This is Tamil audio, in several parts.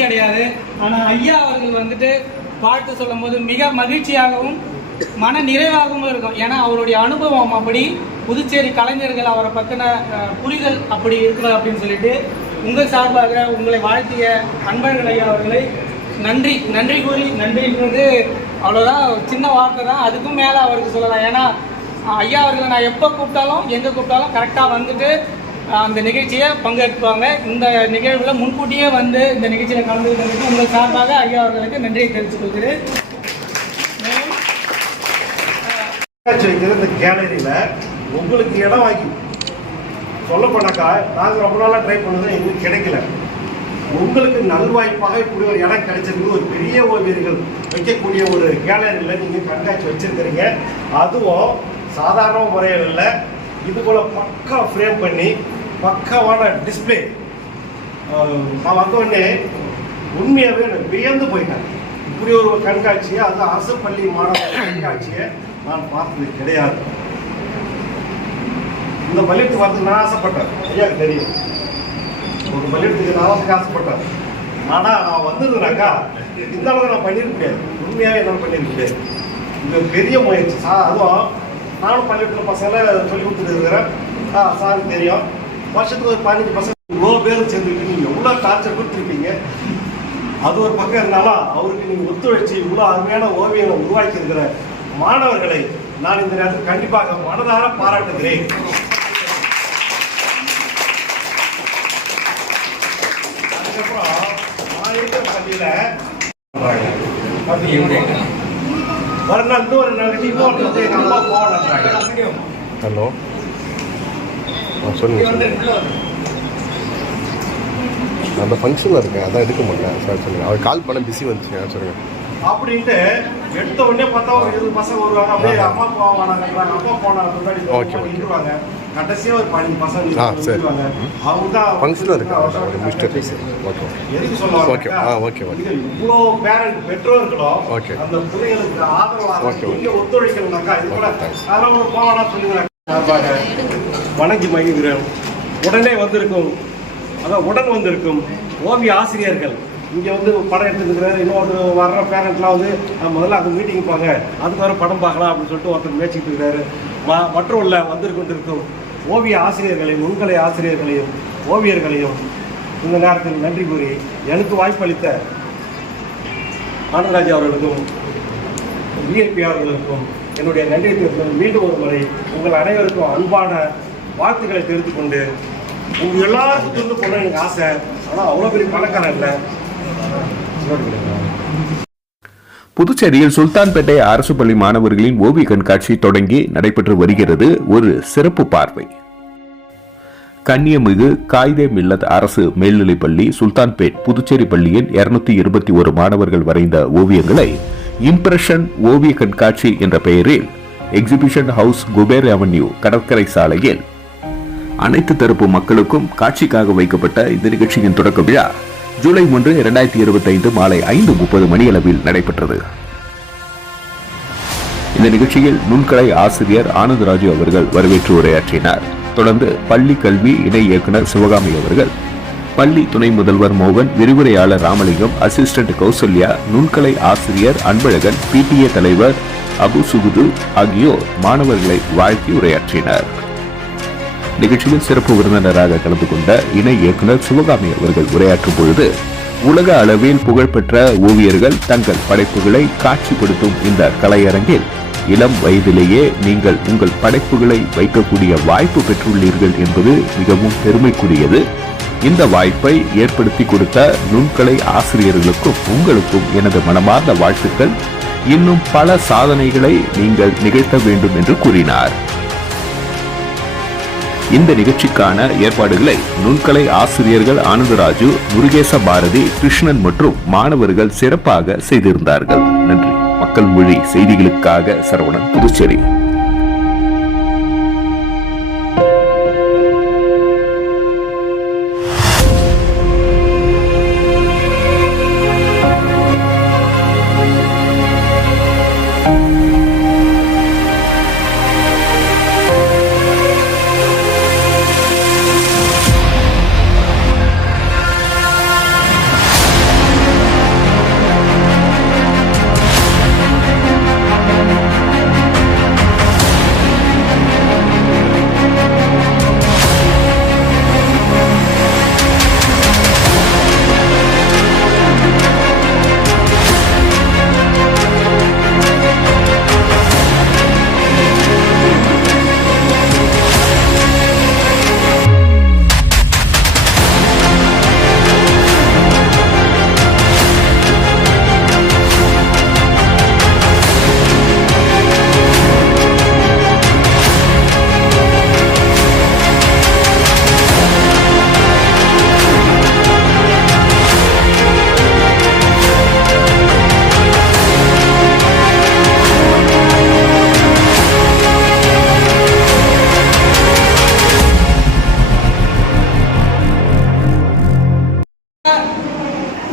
திருப்தி அடையாது. ஆனால் ஐயா அவர்கள் வந்துட்டு வாழ்த்து சொல்லும் போது மிக மகிழ்ச்சியாகவும் மன நிறைவாகவும் இருக்கும். ஏன்னா அவருடைய அனுபவம் அப்படி புதுச்சேரி கலைஞர்கள் அவரை பற்றின புரிதல் அப்படி இருக்கிறது அப்படின்னு சொல்லிட்டு உங்கள் சார்பாக உங்களை வாழ்த்திய அன்பர்கள் ஐயா அவர்களை நன்றி நன்றி கூறி நன்றின்றது அவ்வளோதான் சின்ன வார்த்தை தான். அதுக்கும் மேலே அவருக்கு சொல்லலாம். ஏன்னா ஐயா அவர்களை நான் எப்போ கூப்பிட்டாலும் எங்கே கூப்பிட்டாலும் கரெக்டாக வந்துட்டு அந்த நிகழ்ச்சியை பங்கேற்பாங்க. இந்த நிகழ்வில் முன்கூட்டியே வந்து இந்த நிகழ்ச்சியில் கொண்டு உங்கள் சார்பாக ஐயா அவர்களுக்கு நன்றியை தெரிவித்துக் கொள்கிறேன். வைக்கிற இந்த கேலரியில் உங்களுக்கு இடம் வாங்கி சொல்ல போனாக்கா நாங்கள் ரொம்ப நாளாக ட்ரை பண்ணது எங்களுக்கு கிடைக்கல. உங்களுக்கு நல்வாய்ப்பாக இப்படி ஒரு இடம் கிடைச்சிருக்கு ஒரு பெரிய ஓவியர்கள் வைக்கக்கூடிய ஒரு கேலரியில் நீங்கள் கண்காட்சி வச்சிருக்கிறீங்க. அதுவும் சாதாரண முறையில் இல்லை. இது போல் பக்கா ஃப்ரேம் பண்ணி பக்காவான டிஸ்பிளே நான் வந்தோடனே உண்மையாகவே எனக்கு வியந்து போயிட்டேன் இப்படி ஒரு கண்காட்சியை அது அரசு பள்ளி மாணவர் கண்காட்சியை நான் பார்த்தது கிடையாது. இந்த பள்ளியத்துக்கு வரதுக்கு நான் ஆசைப்பட்டேன். ஐயாக்கு தெரியும். ஒரு பள்ளியத்துக்கு நான் வரதுக்கு ஆசைப்பட்டேன். ஆனால் நான் வந்ததுனாக்கா இந்த அளவுக்கு நான் பண்ணியிருக்க முடியாது. உண்மையாகவே என்னால் பண்ணியிருக்க முடியாது. இது பெரிய முயற்சி. சா அதுவும் நானும் பள்ளிக்கூடத்தில் பசங்களை சொல்லி கொடுத்துட்டு இருக்கிறேன். ஆ சாருக்கு தெரியும். வருஷத்துக்கு ஒரு பதினஞ்சு பசங்க இவ்வளோ பேரும் சேர்ந்துக்கிட்டு நீங்கள் எவ்வளோ டார்ச்சர் கொடுத்துருப்பீங்க அது ஒரு பக்கம் இருந்தாலும் அவருக்கு நீங்கள் ஒத்துழைச்சி இவ்வளோ அருமையான ஓவியங்களை உருவாக்கி இருக்கிற மாணவர்களை நான் இந்த நேரத்தில் கண்டிப்பாக மனதார பாராட்டுகிறேன். அதுக்கப்புறம் நான் இருக்கிற பள்ளியில் மறுநாள் இன்னொரு நாள் இன்னொரு நாள் எங்கள் ஹலோ. சொல்லுங்கள் சொல்லுங்கள் அந்த ஃபங்க்ஷனில் இருக்கேன் அதான் எடுக்க முடியல சார் சொல்லுங்கள் அவர் கால் பண்ண பிஸி வந்துச்சுங்க சொல்லுங்கள் அப்படின்ட்டு எடுத்த உடனே பார்த்தா ஒரு இருபது பசங்க வருவாங்க. அப்படியே அம்மா போவானாங்கன்றாங்க அப்பா போனாங்க முன்னாடி Okay, okay. நின்றுவாங்க கடைசியா ஒரு பதினஞ்சு பசங்க ஆ. நின்றுவாங்க. அவங்க தான் ஃபங்க்ஷனில் இருக்கேன் முடிச்சுட்டு ஓகே எதுக்கு சொல்லுவாங்க? Okay, ஆ, okay, okay. இவ்வளோ பேரண்ட் பெற்றோர்களும் Okay. அந்த பிள்ளைகளுக்கு ஆதரவாக. நீங்க ஒத்துழைக்கணும்னாக்கா இது கூட. அதெல்லாம் ஒரு போவானா சொல்லுங்க சார்பாக வணங்கி மகிழ்கிறேன் உடனே வந்திருக்கும். அதான் உடன் வந்திருக்கும். ஓவிய ஆசிரியர்கள். இங்கே வந்து படம் எடுத்துருக்கிறார் இன்னொரு வர்ற பேரண்ட்லாம் வந்து "ஆ, முதல்ல அங்கே மீட்டிங் போங்க. அதுக்கு வர படம் பார்க்கலாம். அப்படின்னு சொல்லிட்டு ஒருத்தர் மேய்ச்சிட்டு இருக்கிறாரு. ம மற்றும் உள்ள வந்து கொண்டிருக்கும் ஓவிய ஆசிரியர்களையும் நுண்கலை ஆசிரியர்களையும் ஓவியர்களையும் இந்த நேரத்தில் நன்றி கூறி எனக்கு வாய்ப்பளித்த ஆனந்தராஜ் அவர்களுக்கும் விஐபி அவர்களுக்கும் என்னுடைய நன்றியை தெரிந்து மீண்டும் ஒரு முறை உங்கள் அனைவருக்கும் அன்பான வாழ்த்துக்களை தெரிந்து கொண்டு உங்கள் எல்லாருக்கும் துண்டு போட எனக்கு ஆசை. ஆனால் அவ்வளோ பெரிய பணக்காரன் இல்லை. புதுச்சேரியில் சுல்தான்பேட்டை அரசு பள்ளி மாணவர்களின் ஓவிய கண்காட்சி தொடங்கி நடைபெற்று வருகிறது. ஒரு சிறப்பு பார்வை. கண்ணியமிகு காயிதே மில்லத் அரசு மேல்நிலைப்பள்ளி சுல்தான்பேட் புதுச்சேரி பள்ளியின் இருநூத்தி இருபத்தி ஒரு மாணவர்கள் வரைந்த ஓவியங்களை இம்ப்ரெஷன் ஓவிய கண்காட்சி என்ற பெயரில் எக்ஸிபிஷன் ஹவுஸ் குபேர் அவென்யூ கடற்கரை சாலையில் அனைத்து தரப்பு மக்களுக்கும் காட்சிக்காக வைக்கப்பட்ட இந்த நிகழ்ச்சியின் தொடக்க விழா ஜூலை ஒன்று இரண்டாயிரத்தி இருபத்தி ஐந்து மாலை ஐந்து முப்பது மணியளவில் நடைபெற்றது. இந்த நிகழ்ச்சியில் நுண்கலை ஆசிரியர் ஆனந்தராஜு அவர்கள் வரவேற்று உரையாற்றினார். தொடர்ந்து பள்ளி கல்வி இணை இயக்குநர் சிவகாமி அவர்கள் பள்ளி துணை முதல்வர் மோகன் விரிவுரையாளர் ராமலிங்கம் அசிஸ்டன்ட் கௌசல்யா நுண்கலை ஆசிரியர் அன்பழகன் பிடிஏ தலைவர் அபு சுகுது ஆகியோர் மாணவர்களை வாழ்த்தி உரையாற்றினர். நிகழ்ச்சியில் சிறப்பு விருந்தினராக கலந்து கொண்ட இணை இயக்குனர் சிவகாமி அவர்கள் உரையாற்றும் பொழுது உலக அளவில் புகழ்பெற்ற ஓவியர்கள் தங்கள் படைப்புகளை காட்சிப்படுத்தும் இந்த கலையரங்கில் இளம் வயதிலேயே நீங்கள் உங்கள் படைப்புகளை வைக்கக்கூடிய வாய்ப்பு பெற்றுள்ளீர்கள் என்பது மிகவும் பெருமைக்குரியது. இந்த வாய்ப்பை ஏற்படுத்தி கொடுத்த நுண்கலை ஆசிரியர்களுக்கும் உங்களுக்கும் எனது மனமார்ந்த வாழ்த்துக்கள். இன்னும் பல சாதனைகளை நீங்கள் நிகழ்த்த வேண்டும் என்று கூறினார். இந்த நிகழ்ச்சிக்கான ஏற்பாடுகளை நுண்கலை ஆசிரியர்கள் ஆனந்தராஜு முருகேச பாரதி கிருஷ்ணன் மற்றும் மாணவர்கள் சிறப்பாக செய்திருந்தார்கள். நன்றி. மக்கள் மொழி செய்திகளுக்காக சரவணன் புதுச்சேரி.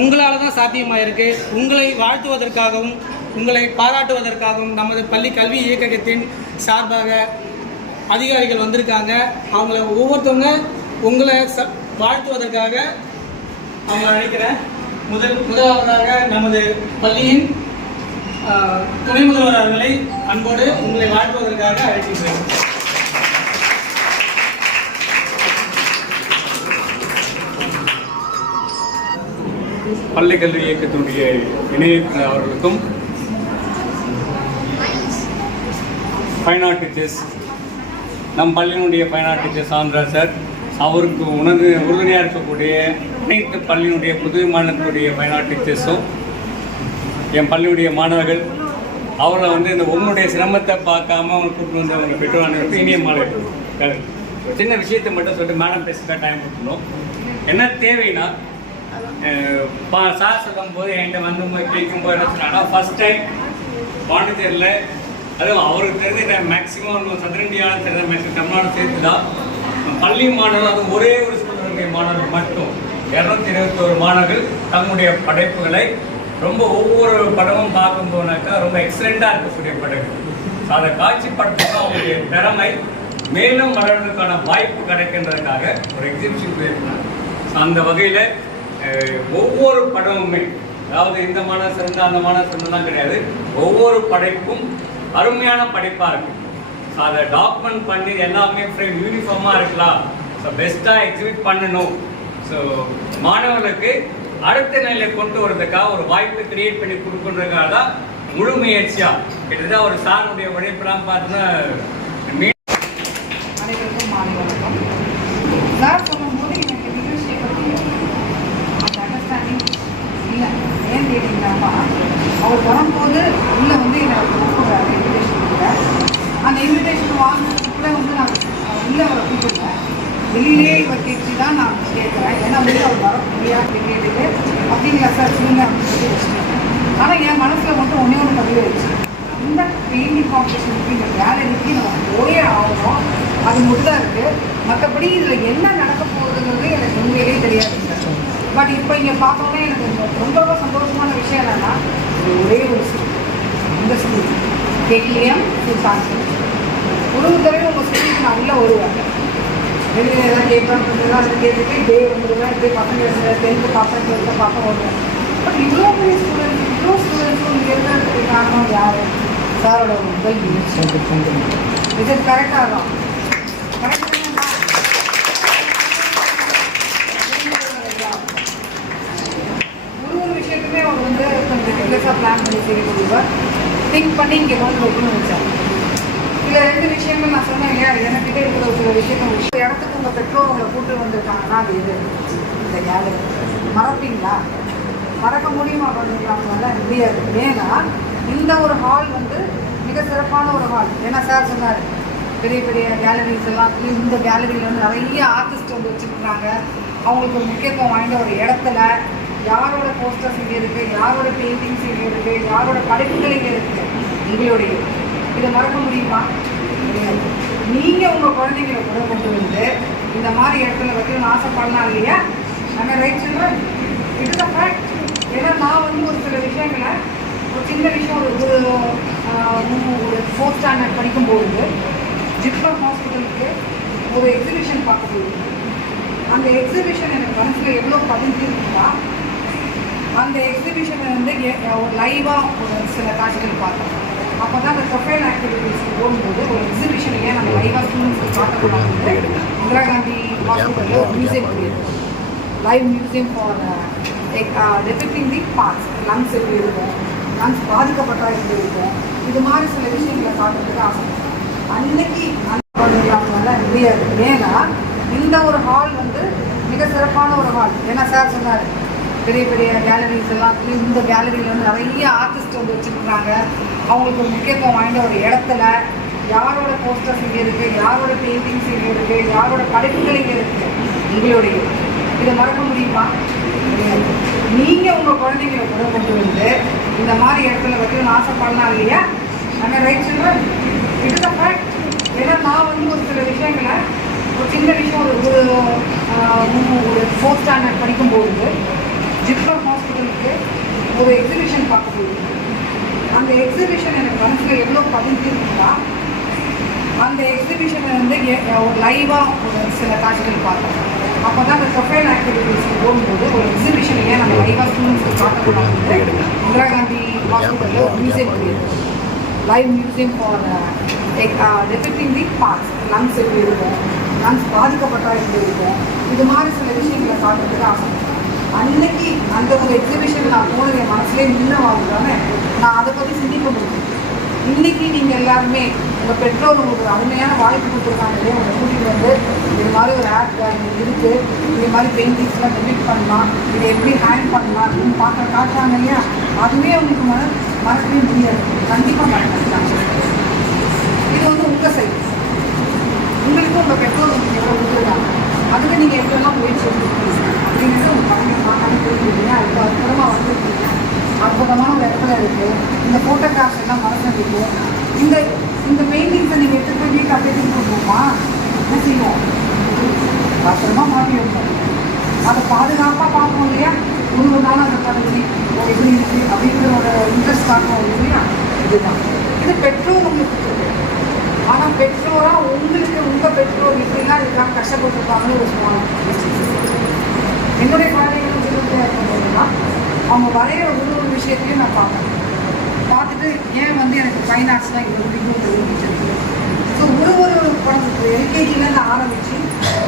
உங்களால் தான் சாத்தியமாயிருக்கு. உங்களை வாழ்த்துவதற்காகவும் உங்களை பாராட்டுவதற்காகவும் நமது பள்ளி கல்வி இயக்ககத்தின் சார்பாக அதிகாரிகள் வந்திருக்காங்க. அவங்கள ஒவ்வொருத்தவங்க உங்களை ச வாழ்த்துவதற்காக அவங்கள அழைக்கிறேன். முதல் முதலாவதாக நமது பள்ளியின் துணை முதல்வர் அவர்களை அன்போடு உங்களை வாழ்த்துவதற்காக அழைக்கின்றேன். பள்ளி கல்வி இயக்கத்தினுடைய இணை இயக்குனர் அவர்களுக்கும் ஃபைன் டீச்சர்ஸ் நம் பள்ளியினுடைய ஃபைன் டீச்சர்ஸ் ஆந்திரா சார். அவருக்கு உணர்ந்து உறுதுணையாக இருக்கக்கூடிய அனைத்து பள்ளியினுடைய புதுவை மாநிலத்தினுடைய ஃபைன் டீச்சர்ஸும் என் பள்ளியுடைய மாணவர்கள் அவரை வந்து இந்த உங்களுடைய சிரமத்தை பார்க்காம அவங்க கூப்பிட்டு வந்து அவங்க பெற்றோர் அனைவருக்கும் இனிய மாலை. சின்ன விஷயத்தை மட்டும் சொல்லிட்டு மேடம் பேசுகிற டைம் கொடுக்கணும். என்ன தேவைன்னா சார் சொல்லும் போது என்கிட்ட வந்து போய் கேட்கும் போது என்ன சொன்னாங்கன்னா ஃபர்ஸ்ட் டைம் பாண்டிச்சேரியில் அதுவும் அவருக்கு தெரிஞ்ச மேக்ஸிமம் சதுரண்டியான தெரிஞ்ச மேக்ஸிமம் தமிழ்நாடு சேர்த்து தான் பள்ளி மாணவர்கள் அது ஒரே ஒரு ஸ்கூலுடைய மாணவர்கள் மட்டும். இரநூத்தி இருபத்தோரு மாணவர்கள் தங்களுடைய படைப்புகளை ரொம்ப ஒவ்வொரு படமும் பார்க்கும் போனாக்கா ரொம்ப எக்ஸலண்ட்டாக இருக்கக்கூடிய படங்கள். அதை காட்சிப்படுத்தும் அவங்களுடைய திறமை மேலும் வளர்வதற்கான வாய்ப்பு கிடைக்கின்றதுக்காக ஒரு எக்ஸிபிஷன் போயிருந்தாங்க அந்த வகையில் ஒவ்வொரு படமுமே அதாவது இந்த மாணவர் சிறந்த அந்த மாணவர் சிறந்ததான் கிடையாது. ஒவ்வொரு படைப்பும் அருமையான படைப்பாக இருக்கும் ஸோ அதை டாக்குமெண்ட் பண்ணி எல்லாமே ஃப்ரேம் யூனிஃபார்மாக இருக்கலாம். ஸோ பெஸ்ட்டாக எக்ஸிபிட் பண்ணணும். ஸோ மாணவர்களுக்கு அடுத்த நிலையை கொண்டு வரதுக்காக ஒரு வாய்ப்பு கிரியேட் பண்ணி கொடுக்குறதுக்காக தான் முழு முயற்சியாக கிட்டத்தட்ட ஒரு சாருடைய உழைப்பெல்லாம் பார்த்தோன்னா மீ அனைவருக்கும் மாலை வணக்கம் சார் சொல்லும்போது எனக்கு நிகழ்ச்சியை பற்றி அந்த அண்டர்ஸ்டாண்டிங் இல்லை ஏன் கேட்டீங்கன்னாப்பா அவர் வரும்போது உள்ளே வந்து என்னை கூப்பிடுறாரு இன்விடேஷன் கொடுக்குற அந்த இன்விடேஷன் வாங்கினது கூட வந்து நான் உள்ளே அவரை கூப்பிடுறேன் வெளியிலே இவர் கேட்டு தான் நான் கேட்குறேன் ஏன்னா வந்து அவர் வர முடியாது கேட்டுட்டு அப்படிங்களா சார் சொல்லுங்க அப்படின்னு சொல்லி வச்சுருக்கேன் ஆனால் என் மனசில் மட்டும் ஒன்றே ஒன்று பதிவு வச்சு இந்த காம்படிஷன் காம்படிஷனுக்கு இந்த கேலரிக்கு நம்ம போயே ஆகணும். அது மட்டும் தான் இருக்குது மற்றபடி இதில் என்ன நடக்க போகுதுங்கிறது எனக்கு உண்மையிலே தெரியாது. பட் இப்போ இங்கே பார்த்தோம்னா எனக்கு ரொம்ப ரொம்ப சந்தோஷமான விஷயம் என்னென்னா ஒரே ஒரு ஸ்கூல் இந்த ஸ்கூல் கேட்கலையும் சுல்தான் ஒரு தடவை உங்கள் ஸ்கூலுக்கு நான் உள்ளே வருவேன். வெளியில் எதாவது கேட்பான்னு அதை கேட்டுட்டு டே வந்துடுவேன் இப்படி பசங்க டென்த்து பார்ப்பேன் டுவெல்த்து பார்ப்பேன் வருவேன். பட் இவ்வளோ பெரிய ஸ்கூல் இவ்வளோ ஸ்டூடெண்ட்ஸும் இங்கே இருக்கிறதுக்கு காரணம் யார் சாரோட முதல் முயற்சி இது கரெக்டாக தான் ஒரு ஒரு விஷயத்துமே அவர் வந்து கொஞ்சம் ரெகுலஸாக பிளான் பண்ணி செய்யக்கூடியவர் திங்க் பண்ணி இங்கே வந்து வைக்கணும்னு வச்சார் இதில் ரெண்டு விஷயங்கள் நான் சொன்னேன் இல்லையா? எனக்கிட்ட இருக்கிற ஒரு சில விஷயங்கள். ஒரு இடத்துக்கு உங்கள் பெற்றோர் உங்களை கூட்டு வந்திருக்காங்கன்னா அது இது இந்த கேலரி மறப்பீங்களா? மறக்க முடியுமா? பண்ணுறாங்கனால முடியாது. ஏன்னா இந்த ஒரு ஹால் வந்து மிக சிறப்பான ஒரு ஹால் ஏன்னா சார் சொன்னார் பெரிய பெரிய கேலரிஸ் எல்லாம் இந்த கேலரியில் வந்து நிறைய ஆர்டிஸ்ட் வந்து வச்சுருக்குறாங்க. அவங்களுக்கு ஒரு முக்கியத்துவம் வாய்ந்த ஒரு இடத்துல யாரோட போஸ்டர்ஸ் இங்கே இருக்குது யாரோட பெயிண்டிங்ஸ் இங்கே இருக்குது யாரோட படைப்புகள் இங்கே இருக்குது உங்களுடைய இதை மறக்க முடியுமா? நீங்கள் உங்கள் குழந்தைங்களை கூட கொண்டு வந்து இந்த மாதிரி இடத்துல வைக்கணும்னு ஆசைப்படலாம் இல்லையா? நம்ம ரைட் சொல்கிறேன் இட் அ ஃபேக்ட் ஏன்னா நான் வந்து ஒரு சில விஷயங்களை ஒரு சின்ன விஷயம் ஒரு ஒரு ஃபோர்த் ஸ்டாண்டர்ட் படிக்கும்பொழுது ஜிப்மர் ஹாஸ்பிட்டலுக்கு ஒரு எக்ஸிபிஷன் பார்க்க போயிருந்தேன். அந்த எக்ஸிபிஷன் எனக்கு மனசில் எவ்வளோ பதிஞ்சிருக்குன்னா அந்த எக்ஸிபிஷனை வந்து ஒரு லைவாக ஒரு சில காட்சிகள் பார்த்தோம் அப்போ தான் அந்த ப்ரொஃபைல் ஆக்டிவிட்டீஸ்க்கு போகும்போது ஒரு எக்ஸிபிஷன் ஏன் நம்ம லைவாக ஸ்டூடெண்ட்ஸ்க்கு பார்க்கக்கூடாது இந்திரா காந்தி ஹாஸ்பிட்டலில் ஒரு museum live museum for depicting the parts lungs எப்படி இருக்கும்? மனசு பாதிக்கப்பட்டா எப்படி இருக்கும். இது மாதிரி சில விஷயங்களை பார்க்கறதுக்கு ஆசைப்படுறேன் அன்னைக்கு அந்த முடியாது ஏன்னா இந்த ஒரு ஹால் வந்து மிக சிறப்பான ஒரு ஹால் ஏன்னா சார் சொன்னார் பெரிய பெரிய கேலரிஸ் எல்லாம் இந்த கேலரியில் வந்து நிறைய ஆர்டிஸ்ட் வந்து வச்சுருக்காங்க அவங்களுக்கு ஒரு முக்கியத்துவம் வாய்ந்த ஒரு இடத்துல யாரோட போஸ்டர்ஸ் இங்கே இருக்குது யாரோட பெயிண்டிங்ஸ் இங்கே இருக்குது யாரோட படைப்புகள் இங்கே இருக்குது உங்களுடைய இதை மறக்க முடியுமா? முடியாது நீங்கள் உங்கள் குழந்தைங்களை கூட கொண்டு வந்து இந்த மாதிரி இடத்துல வைக்கணும்னு ஆசைப்படலாம் இல்லையா? நம்ம ரைட் சொல்கிறேன் இட் ஃபேக்ட் ஏன்னா நான் வந்து ஒரு சில விஷயங்களை ஒரு சின்ன விஷயம் ஒரு ஒரு ஒரு ஃபோர்த் ஸ்டாண்டர்ட் படிக்கும்போது ஜிப்மர் ஹாஸ்பிட்டலுக்கு ஒரு எக்ஸிபிஷன் பார்க்க போயிருந்தேன் அந்த எக்ஸிபிஷன் எனக்கு மனசில் எவ்வளோ பதிஞ்சிருக்குன்னா அந்த எக்ஸிபிஷனை வந்து ஒரு லைவாக ஒரு சில காட்சிகள் பார்த்தோம். அப்போ தான் அந்த ப்ரொஃபைல் ஆக்டிவிட்டீஸ்க்கு போகும்போது ஒரு எக்ஸிபிஷன் ஏன் நம்ம லைவாக ஸ்டூடெண்ட்ஸ்க்கு காட்டக்கூடாது இந்திரா காந்தி ஹாஸ்பிட்டலில் ஒரு museum live museum for depicting the parts lungs எப்படி இருக்கும்? லங்ஸ் பாதிக்கப்பட்டா எப்படி இருக்கும்? இது மாதிரி சில விஷயங்களை காட்டுறதுக்கு ஆசைப்பட்டேன் அன்னைக்கு அந்த ஒரு எக்ஸிபிஷன் நான் போனது என் மனசுலேயே நின்று வாங்குதானே நான் அதை பற்றி சிந்திக்க முடியும் இன்னைக்கு நீங்கள் எல்லாருமே உங்கள் பெற்றோர் உங்களுக்கு ஒரு அருமையான வாய்ப்பு கொடுத்துருக்காங்க இல்லையா? உங்களை கூட்டிகிட்டு வந்து இது மாதிரி ஒரு ஆப் இங்கே இருக்குது இது மாதிரி பெயிண்டிங்ஸ்லாம் டெபிட் பண்ணலாம். இதை எப்படி ஹேண்ட் பண்ணலாம் அப்படின்னு பார்க்க காட்டுறாங்க இல்லையா? அதுவே உங்களுக்கு மன மறக்கவே முடியாது. கண்டிப்பாக மறக்காங்க இது வந்து உங்கள் சைட் உங்களுக்கு உங்கள் பெற்றோர் உங்களுக்கு எவ்வளோ கொடுத்துருக்காங்க? அதுக்கு நீங்கள் எப்படியெல்லாம் முயற்சி எடுத்துருக்கீங்க? அப்படிங்கிறது உங்கள் பழங்க பார்க்காம போயிருக்கீங்க இப்போ அற்புதமாக வந்துருக்கீங்க அற்புதமான ஒரு இடத்துல இருக்குது இந்த ஃபோட்டோகிராஃப்ஸ் எல்லாம் மறந்துருக்கு இந்த இந்த பெயிண்டிங்ஸை நீங்கள் எடுத்துகிட்டு போய் வீட்டில் அப்படியே கொடுப்போமா? என்ன செய்வோம்? பத்திரமா மாட்டி வைப்போம். அதை பாதுகாப்பாக பார்ப்போம் இல்லையா? ஒரு ஒரு அதை படிச்சு ஓ எப்படி இருக்குது அப்படிங்கிற ஒரு இன்ட்ரெஸ்ட் காட்டுவோம் இல்லையா? இதுதான். இது பெற்றோர் உங்களுக்கு கொடுத்துருக்கு ஆனால் பெற்றோராக உங்களுக்கு உங்கள் பெற்றோர் இப்படிலாம் இதுதான் கஷ்டப்பட்டுருப்பாங்கன்னு ஒரு என்னுடைய குழந்தைங்க அவங்க வரைகிற ஒரு ஒரு விஷயத்தையும் நான் பார்ப்பேன். பார்த்துட்டு ஏன் வந்து எனக்கு ஃபைன் ஆர்ட்ஸ்லாம் இவ்வளோ பிடிக்கும் தெரிஞ்சிருக்கு ஸோ ஒரு ஒரு குழந்தை எல்கேஜிலேருந்து ஆரம்பித்து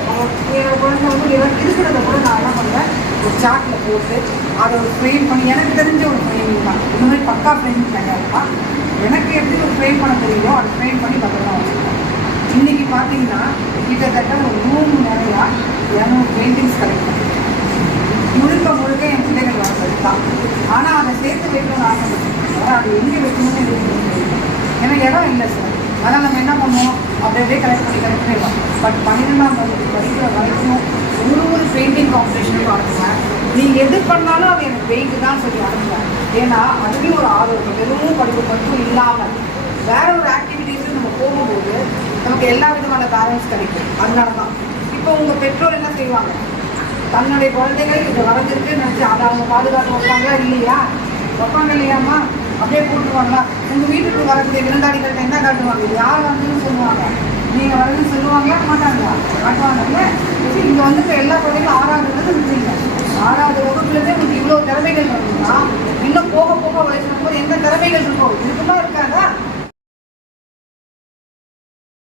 அவங்க என்னோட குழந்தை வந்து எனக்கு இருக்கிறத கூட நான் என்ன பண்ணுவேன் ஒரு சார்ட்டில் போட்டு அதை ஒரு ஃப்ரேம் பண்ணி எனக்கு தெரிஞ்ச ஒரு ஃப்ரேமிங் தான். இந்த மாதிரி பக்கா ஃப்ரேமிங் கிடையாதுப்பா எனக்கு எப்படி ஒரு ஃப்ரேம் பண்ண தெரியுமோ அதை ஃப்ரேம் பண்ணி பத்திரமா வச்சுருக்கேன் இன்றைக்கி பார்த்தீங்கன்னா கிட்டத்தட்ட ஒரு ரூம் நிறையா இரநூறு பெயிண்டிங்ஸ் கிடைக்கும். முழுக்க முழுக்க என் பிள்ளைகள் தான். ஆனால் அதை சேர்த்து வைக்கணும்னு ஆசைப்பட்டேன் அது எங்கே வைக்கணும்னு எனக்கு தெரியல. இடம் இல்லை சார் அதனால் நம்ம என்ன பண்ணுவோம்? அப்படி அப்படியே கலெக்ட் பண்ணி கலெக்ட் பண்ணிடலாம் பட் பன்னிரெண்டாம் வகுப்பு படிக்கிற வரைக்கும் ஒரு ஒரு பெயிண்டிங் காம்படிஷனுக்கும் அனுப்புவேன் நீங்கள் எது பண்ணாலும் அது எனக்கு பெயிண்ட் தான் சொல்லி அனுப்புவேன் ஏன்னா அதுலேயும் ஒரு ஆர்வம். வெறும் படிப்பு மட்டும் இல்லாமல் வேற ஒரு ஆக்டிவிட்டீஸும் நம்ம போகும்போது நமக்கு எல்லா விதமான பேலன்ஸ் கிடைக்கும். அதனால தான் இப்போ உங்கள் பெற்றோர் என்ன செய்வாங்க? தன்னுடைய குழந்தைகள் இதை வளர்ந்துருக்கு நினச்சி அதை அவங்க பாதுகாத்து வைப்பாங்களா இல்லையா? வைப்பாங்க இல்லையாம்மா அப்படியே கூட்டுவாங்களா? உங்கள் வீட்டுக்கு வரக்கூடிய விருந்தாளிகள்ட்ட என்ன காட்டுவாங்க? யார் வந்ததுன்னு சொல்லுவாங்க. நீங்கள் வரதுன்னு சொல்லுவாங்களா? மாட்டாங்களா? காட்டுவாங்கல்ல? இங்கே வந்துட்டு எல்லா குழந்தைகளும் ஆறாவது விட்டுறீங்க ஆறாவது வகுப்புலேருந்தே உங்களுக்கு இவ்வளோ திறமைகள் வருதுன்னா இன்னும் போக போக வயசு வரும்போது எந்த திறமைகள் இருக்கோ? இருக்குமா இருக்காதா?